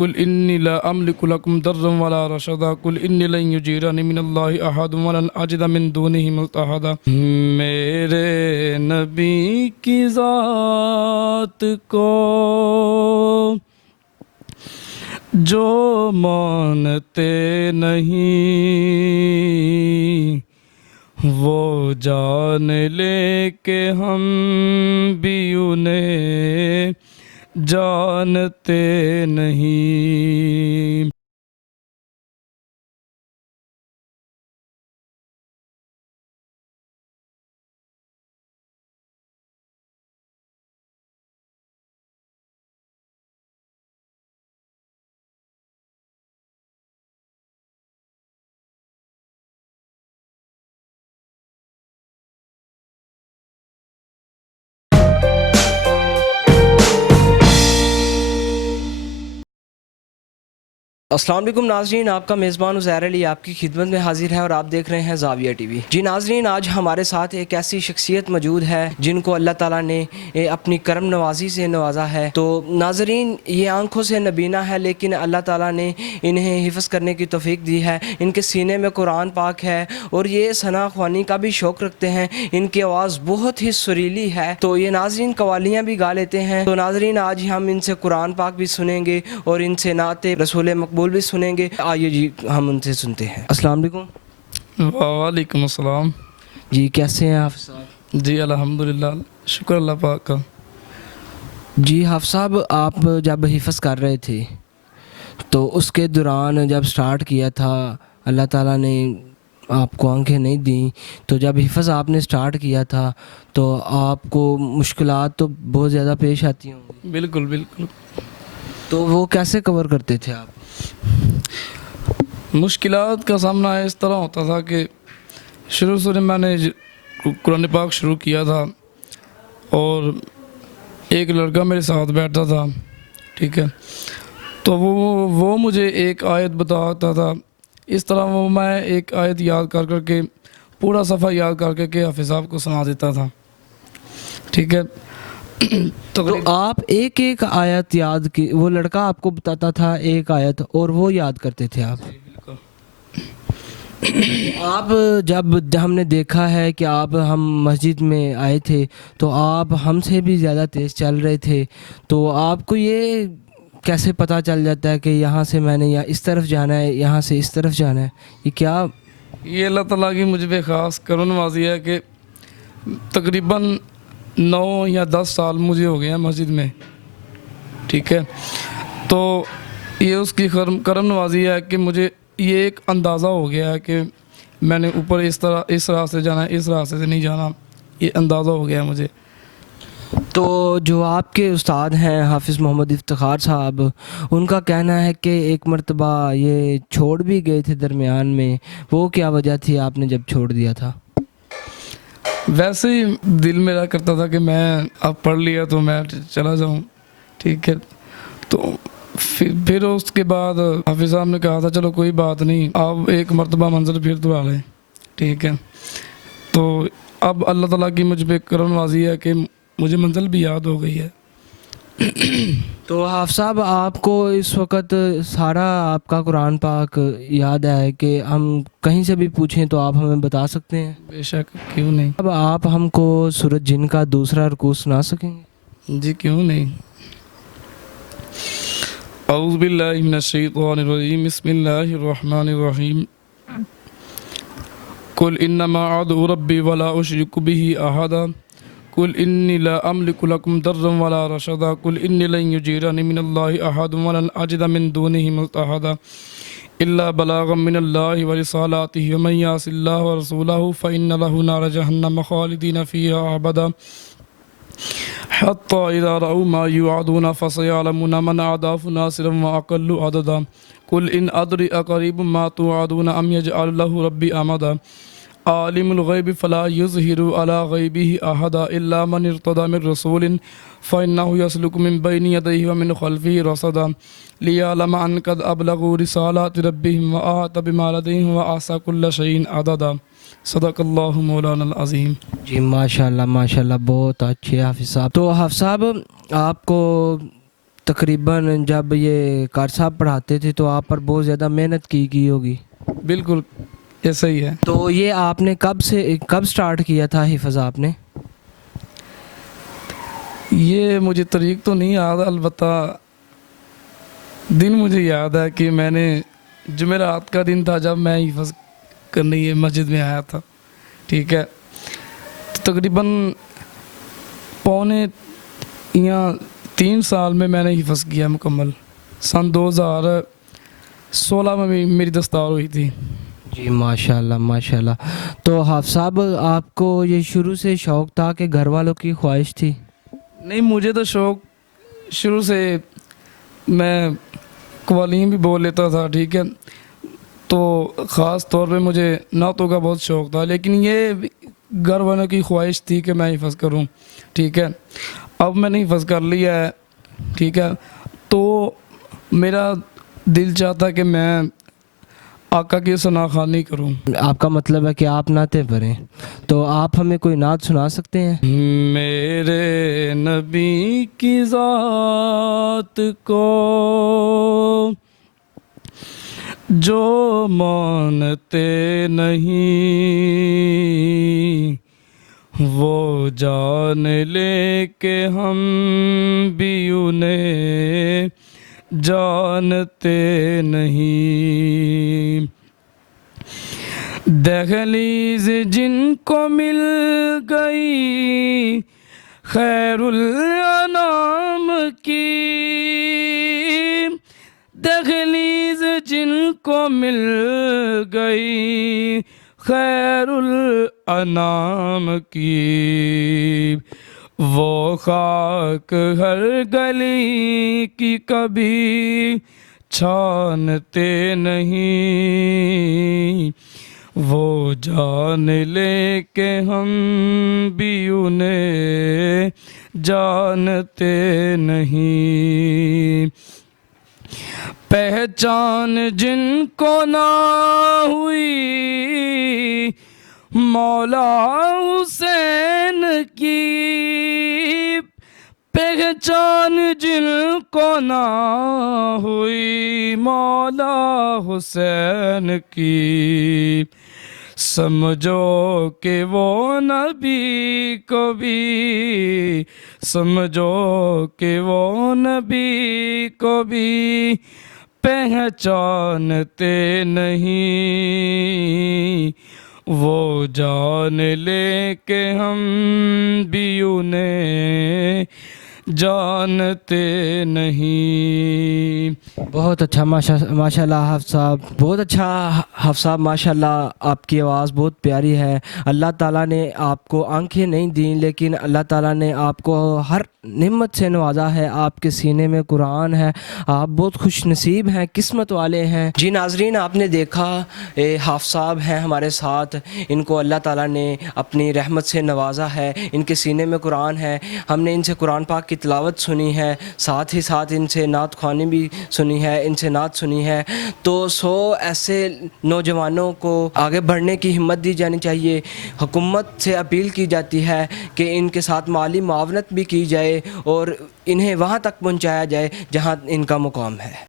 قل انی لا املک لکم ضرا ولا رشدا قل انی لن یجیرنی من اللہ احد ولن اجد من دونہ ملتحدا۔ میرے نبی کی ذات کو جو مانتے نہیں وہ جان لے کہ ہم بھی انہیں جانتے نہیں۔ السلام علیکم ناظرین، آپ کا میزبان عزیر علی آپ کی خدمت میں حاضر ہے اور آپ دیکھ رہے ہیں زاویہ ٹی وی۔ جی ناظرین، آج ہمارے ساتھ ایک ایسی شخصیت موجود ہے جن کو اللہ تعالیٰ نے اپنی کرم نوازی سے نوازا ہے۔ تو ناظرین، یہ آنکھوں سے نبینا ہے لیکن اللہ تعالیٰ نے انہیں حفظ کرنے کی توفیق دی ہے۔ ان کے سینے میں قرآن پاک ہے اور یہ ثنا خوانی کا بھی شوق رکھتے ہیں۔ ان کی آواز بہت ہی سریلی ہے، تو یہ ناظرین قوالیاں بھی گا لیتے ہیں۔ تو ناظرین، آج ہم ان سے قرآن پاک بھی سنیں گے اور ان سے نعت رسول مقبول بھی سنیں گے۔ آئیے جی ہم ان سے سنتے ہیں۔ السلام علیکم۔ وعلیکم السلام۔ جی کیسے ہیں حافظ صاحب؟ جی الحمدللہ، شکر اللہ پاک کا۔ جی حافظ صاحب، آپ جب حفظ کر رہے تھے تو اس کے دوران جب سٹارٹ کیا تھا اللہ تعالیٰ نے آپ کو آنکھیں نہیں دیں، تو جب حفظ آپ نے سٹارٹ کیا تھا تو آپ کو مشکلات تو بہت زیادہ پیش آتی ہوں گی۔ بالکل بالکل۔ تو وہ کیسے کور کرتے تھے آپ؟ مشکلات کا سامنا اس طرح ہوتا تھا کہ شروع سے میں نے قرآن پاک شروع کیا تھا اور ایک لڑکا میرے ساتھ بیٹھتا تھا، ٹھیک ہے، تو وہ مجھے ایک آیت بتاتا تھا۔ اس طرح وہ میں ایک آیت یاد کر کے پورا صفحہ یاد کر کے حافظ صاحب کو سنا دیتا تھا، ٹھیک ہے۔ تو آپ ایک ایک آیت یاد کی، وہ لڑکا آپ کو بتاتا تھا ایک آیت اور وہ یاد کرتے تھے آپ؟ آپ جب ہم نے دیکھا ہے کہ آپ ہم مسجد میں آئے تھے تو آپ ہم سے بھی زیادہ تیز چل رہے تھے، تو آپ کو یہ کیسے پتہ چل جاتا ہے کہ یہاں سے میں نے یا اس طرف جانا ہے، یہاں سے اس طرف جانا ہے؟ یہ کیا؟ یہ اللہ تعالیٰ کی مجھ پہ خاص کرم نوازی ہے کہ تقریباً 9 یا 10 سال مجھے ہو گئے ہیں مسجد میں، ٹھیک ہے، تو یہ اس کی کرم نوازی ہے کہ مجھے یہ ایک اندازہ ہو گیا ہے کہ میں نے اوپر اس راہ سے جانا ہے، اس راستے سے نہیں جانا، یہ اندازہ ہو گیا ہے مجھے۔ تو جو آپ کے استاد ہیں حافظ محمد افتخار صاحب، ان کا کہنا ہے کہ ایک مرتبہ یہ چھوڑ بھی گئے تھے درمیان میں، وہ کیا وجہ تھی آپ نے جب چھوڑ دیا تھا؟ ویسے ہی دل میرا کرتا تھا کہ میں اب پڑھ لیا تو میں چلا جاؤں، ٹھیک ہے، تو پھر اس کے بعد حافظ صاحب نے کہا تھا چلو کوئی بات نہیں، آپ ایک مرتبہ منزل پھر دہرا لیں، ٹھیک ہے، تو اب اللہ تعالیٰ کی مجھ پہ کرم نوازی ہے کہ مجھے منزل بھی یاد ہو گئی ہے۔ تو حافظ صاحب، آپ کو اس وقت سارا آپ کا قرآن پاک یاد ہے کہ ہم کہیں سے بھی پوچھیں تو آپ ہمیں بتا سکتے ہیں؟ بے شک، کیوں نہیں۔ اب آپ ہم کو سورۃ جن کا دوسرا رکوع سنا سکیں گے؟ جی کیوں نہیں۔ اعوذ باللہ من الشیطان الرجیم، بسم اللہ الرحمن الرحیم۔ قل انما ادعو ربی ولا اشرک به احدا قل انی لا املک لکم ضرا ولا رشدا قل انی لن یجیرنی من اللہ احد ولن اجد من دونہ ملتحدا الا بلاغا من اللہ ورسالاتہ ومن یعص اللہ ورسولہ فإن له نار جہنم خالدین فیہا ابدا حتى إذا رأوا ما يوعدون فسيعلمون من أضعف ناصرا وأقل عددا قل إن أدري أقريب ما توعدون أم يجعل له ربي أمدا عالم الغيب فلا يظهر على غيبه أحدا إلا من ارتضى من رسول فإنه يسلك من بين يديه ومن خلفه رصدا ليعلم أن قد أبلغوا رسالات ربهم وأحاط بما لديهم وأحصى كل شيء عددا۔ صدق اللہ مولانا العظیم۔ جی ماشاءاللہ ماشاءاللہ، بہت اچھے حافظ صاحب۔ تو حافظ صاحب، آپ کو تقریباً جب یہ قاری صاحب پڑھاتے تھے تو آپ پر بہت زیادہ محنت کی ہوگی. بالکل ایسا ہی ہے. تو یہ آپ نے کب سٹارٹ کیا تھا حفظ آپ نے؟ یہ مجھے تاریخ تو نہیں یاد، البتہ دن مجھے یاد ہے کہ میں نے جمعرات کا دن تھا جب میں حفظ کرنے یہ مسجد میں آیا تھا. ٹھیک ہے، تو تقریباً پونے یا 3 سال میں نے حفظ کیا مکمل. سن 2016 میں میری دستار ہوئی تھی. جی ماشاء اللہ ماشاء اللہ. تو حافظ صاحب آپ کو یہ شروع سے شوق تھا کہ گھر والوں کی خواہش تھی؟ نہیں، مجھے تو شوق شروع سے، میں قوالین بھی بول لیتا تھا. ٹھیک ہے، تو خاص طور پہ مجھے نعتوں کا بہت شوق تھا، لیکن یہ گھر والوں کی خواہش تھی کہ میں حفظ کروں. ٹھیک ہے، اب میں نے حفظ کر لیا ہے. ٹھیک ہے، تو میرا دل چاہتا کہ میں آقا کی ثنا خوانی کروں. آپ کا مطلب ہے کہ آپ نعتیں پڑھیں، تو آپ ہمیں کوئی نعت سنا سکتے ہیں؟ میرے نبی کی ذات کو جو مانتے نہیں، وہ جان لے کہ ہم بھی انہیں جانتے نہیں. دہلیز جن کو مل گئی خیر الانام کی، دہلیز جن کو مل گئی خیر الانام کی، وہ خاک ہر گلی کی کبھی چھانتے نہیں، وہ جان لے کہ ہم بھی انہیں جانتے نہیں. پہچان جن کو نہ ہوئی مولا حسین کی، پہچان جن کو نہ ہوئی مولا حسین کی، سمجھو کہ وہ نبی کو بھی، سمجھو کہ وہ نبی کو بھی پہچانتے نہیں، وہ جان لے کہ ہم بھی انہیں جانتے نہیں. بہت اچھا ماشاء اللہ حافظ صاحب، بہت اچھا حافظ صاحب ماشاء اللہ. آپ کی آواز بہت پیاری ہے. اللہ تعالیٰ نے آپ کو آنکھیں نہیں دیں، لیکن اللہ تعالیٰ نے آپ کو ہر نعمت سے نوازا ہے. آپ کے سینے میں قرآن ہے. آپ بہت خوش نصیب ہیں، قسمت والے ہیں. جی ناظرین، آپ نے دیکھا حافظ صاحب ہیں ہمارے ساتھ. ان کو اللہ تعالیٰ نے اپنی رحمت سے نوازا ہے. ان کے سینے میں قرآن ہے. ہم نے ان سے قرآن پاک کی تلاوت سنی ہے، ساتھ ہی ساتھ ان سے نعت خوانی بھی سنی ہے، ان سے نعت سنی ہے. تو ایسے نوجوانوں کو آگے بڑھنے کی ہمت دی جانی چاہیے. حکومت سے اپیل کی جاتی ہے کہ ان کے ساتھ مالی معاونت بھی کی جائے اور انہیں وہاں تک پہنچایا جائے جہاں ان کا مقام ہے.